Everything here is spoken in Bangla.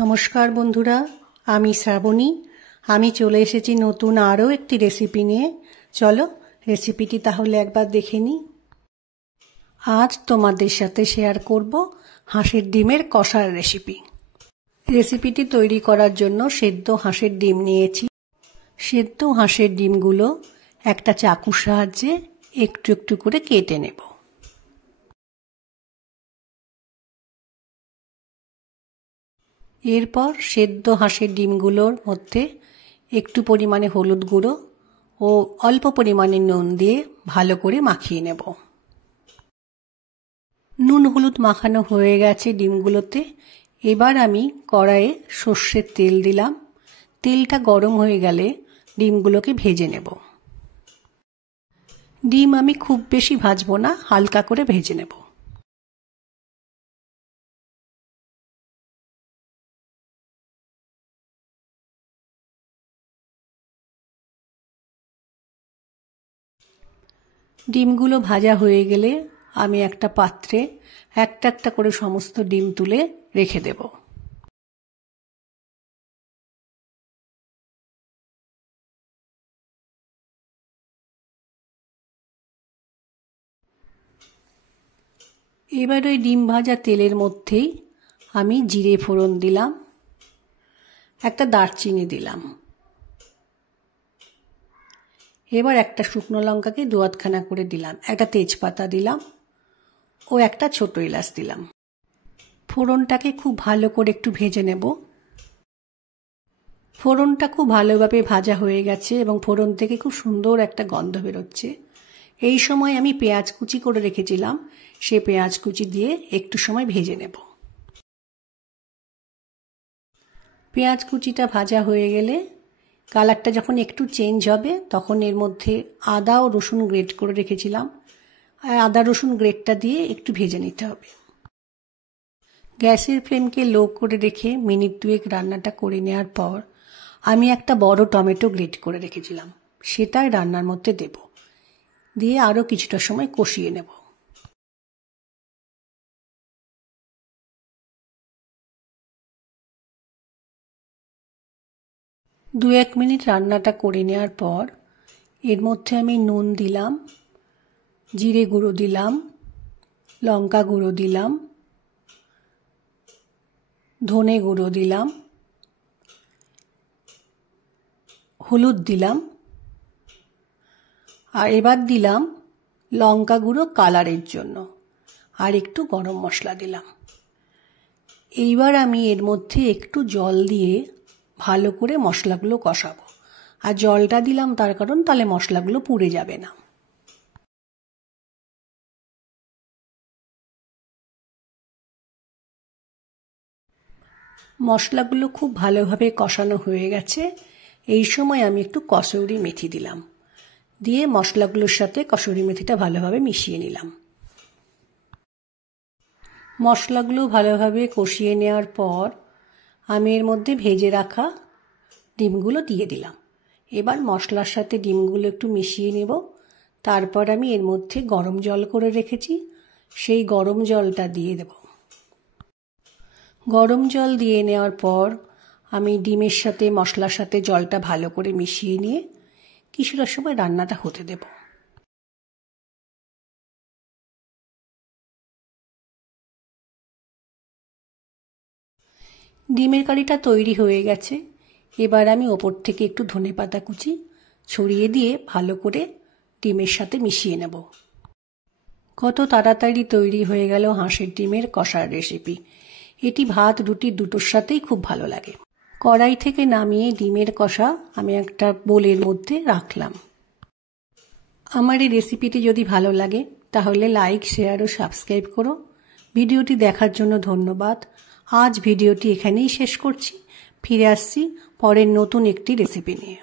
নমস্কার বন্ধুরা, আমি শ্রাবণী। আমি চলে এসেছি নতুন আরও একটি রেসিপি নিয়ে। চলো রেসিপিটি তাহলে একবার দেখে নিই। আজ তোমাদের সাথে শেয়ার করব হাঁসের ডিমের কষার রেসিপি। রেসিপিটি তৈরি করার জন্য সেদ্ধ হাঁসের ডিম নিয়েছি। সেদ্ধ হাঁসের ডিমগুলো একটা চাকুর সাহায্যে একটু একটু করে কেটে নেব। এরপর সেদ্ধ হাঁসের ডিমগুলোর মধ্যে একটু পরিমাণে হলুদ গুঁড়ো ও অল্প পরিমাণে নুন দিয়ে ভালো করে মাখিয়ে নেব। নুন হলুদ মাখানো হয়ে গেছে ডিমগুলোতে। এবার আমি কড়াইয়ে সর্ষের তেল দিলাম। তেলটা গরম হয়ে গেলে ডিমগুলোকে ভেজে নেব। ডিম আমি খুব বেশি ভাজবো না, হালকা করে ভেজে নেব। ডিমগুলো ভাজা হয়ে গেলে আমি একটা পাত্রে একটা একটা করে সমস্ত ডিম তুলে রেখে দেব। এবার ওই ডিম ভাজা তেলের মধ্যেই আমি জিরে ফোড়ন দিলাম, একটা দারচিনি দিলাম। এবার একটা শুকনো লঙ্কাকে দু আধখানা করে দিলাম, একটা তেজপাতা দিলাম ও একটা ছোট এলাচ দিলাম। ফোড়নটাকে খুব ভালো করে একটু ভেজে নেব। ফোড়নটা খুব ভালোভাবে ভাজা হয়ে গেছে এবং ফোড়ন থেকে খুব সুন্দর একটা গন্ধ বেরোচ্ছে। এই সময় আমি পেঁয়াজ কুচি করে রেখেছিলাম, সে পেঁয়াজ কুচি দিয়ে একটু সময় ভেজে নেব। পেঁয়াজ কুচিটা ভাজা হয়ে গেলে কালারটা যখন একটু চেঞ্জ হবে তখন এর মধ্যে আদা ও রসুন গ্রেট করে রেখেছিলাম, আর আদা রসুন গ্রেটটা দিয়ে একটু ভেজে নিতে হবে। গ্যাসের ফ্লেমকে লো করে রেখে মিনিট দুয়েক রান্নাটা করে নেওয়ার পর আমি একটা বড় টমেটো গ্রেট করে রেখেছিলাম, সেটাই রান্নার মধ্যে দেব। দিয়ে আরও কিছুটা সময় কষিয়ে নেব। দু এক মিনিট রান্নাটা করে নেওয়ার পর এর মধ্যে আমি নুন দিলাম, জিরে গুঁড়ো দিলাম, লঙ্কা গুঁড়ো দিলাম, ধনে গুঁড়ো দিলাম, হলুদ দিলাম, আর এবার দিলাম লঙ্কা গুঁড়ো কালারের জন্য, আর একটু গরম মশলা দিলাম। এইবার আমি এর মধ্যে একটু জল দিয়ে ভালো করে মশলাগুলো কষাবো। আর জলটা দিলাম তার কারণ তাহলে মশলাগুলো পুড়ে যাবে না। মশলাগুলো খুব ভালোভাবে কষানো হয়ে গেছে। এই সময় আমি একটু কসুরি মেথি দিলাম, দিয়ে মশলাগুলোর সাথে কসুরি মেথিটা ভালোভাবে মিশিয়ে নিলাম। মশলাগুলো ভালোভাবে কষিয়ে নেওয়ার পর আমি এর মধ্যে ভেজে রাখা ডিমগুলো দিয়ে দিলাম। এবার মশলার সাথে ডিমগুলো একটু মিশিয়ে নেব। তারপর আমি এর মধ্যে গরম জল করে রেখেছি, সেই গরম জলটা দিয়ে দেব। গরম জল দিয়ে নেওয়ার পর আমি ডিমের সাথে মশলার সাথে জলটা ভালো করে মিশিয়ে নিয়ে কিছুটা সময় রান্নাটা হতে দেব। ডিমের কারিটা তৈরি হয়ে গেছে। এবার আমি ওপর থেকে একটু ধনেপাতা কুচি ছড়িয়ে দিয়ে ভালো করে ডিমের সাথে মিশিয়ে নেব। কত তাড়াতাড়ি তৈরি হয়ে গেল হাঁসের ডিমের কষার রেসিপি। এটি ভাত রুটি দুটোর সাথেই খুব ভালো লাগে। কড়াই থেকে নামিয়ে ডিমের কষা আমি একটা বোলের মধ্যে রাখলাম। আমার এই রেসিপিটি যদি ভালো লাগে তাহলে লাইক, শেয়ার ও সাবস্ক্রাইব করো। ভিডিওটি দেখার জন্য ধন্যবাদ। আজ ভিডিওটি এখানেই শেষ করছি। ফিরে আসছি পরের নতুন একটি রেসিপি নিয়ে।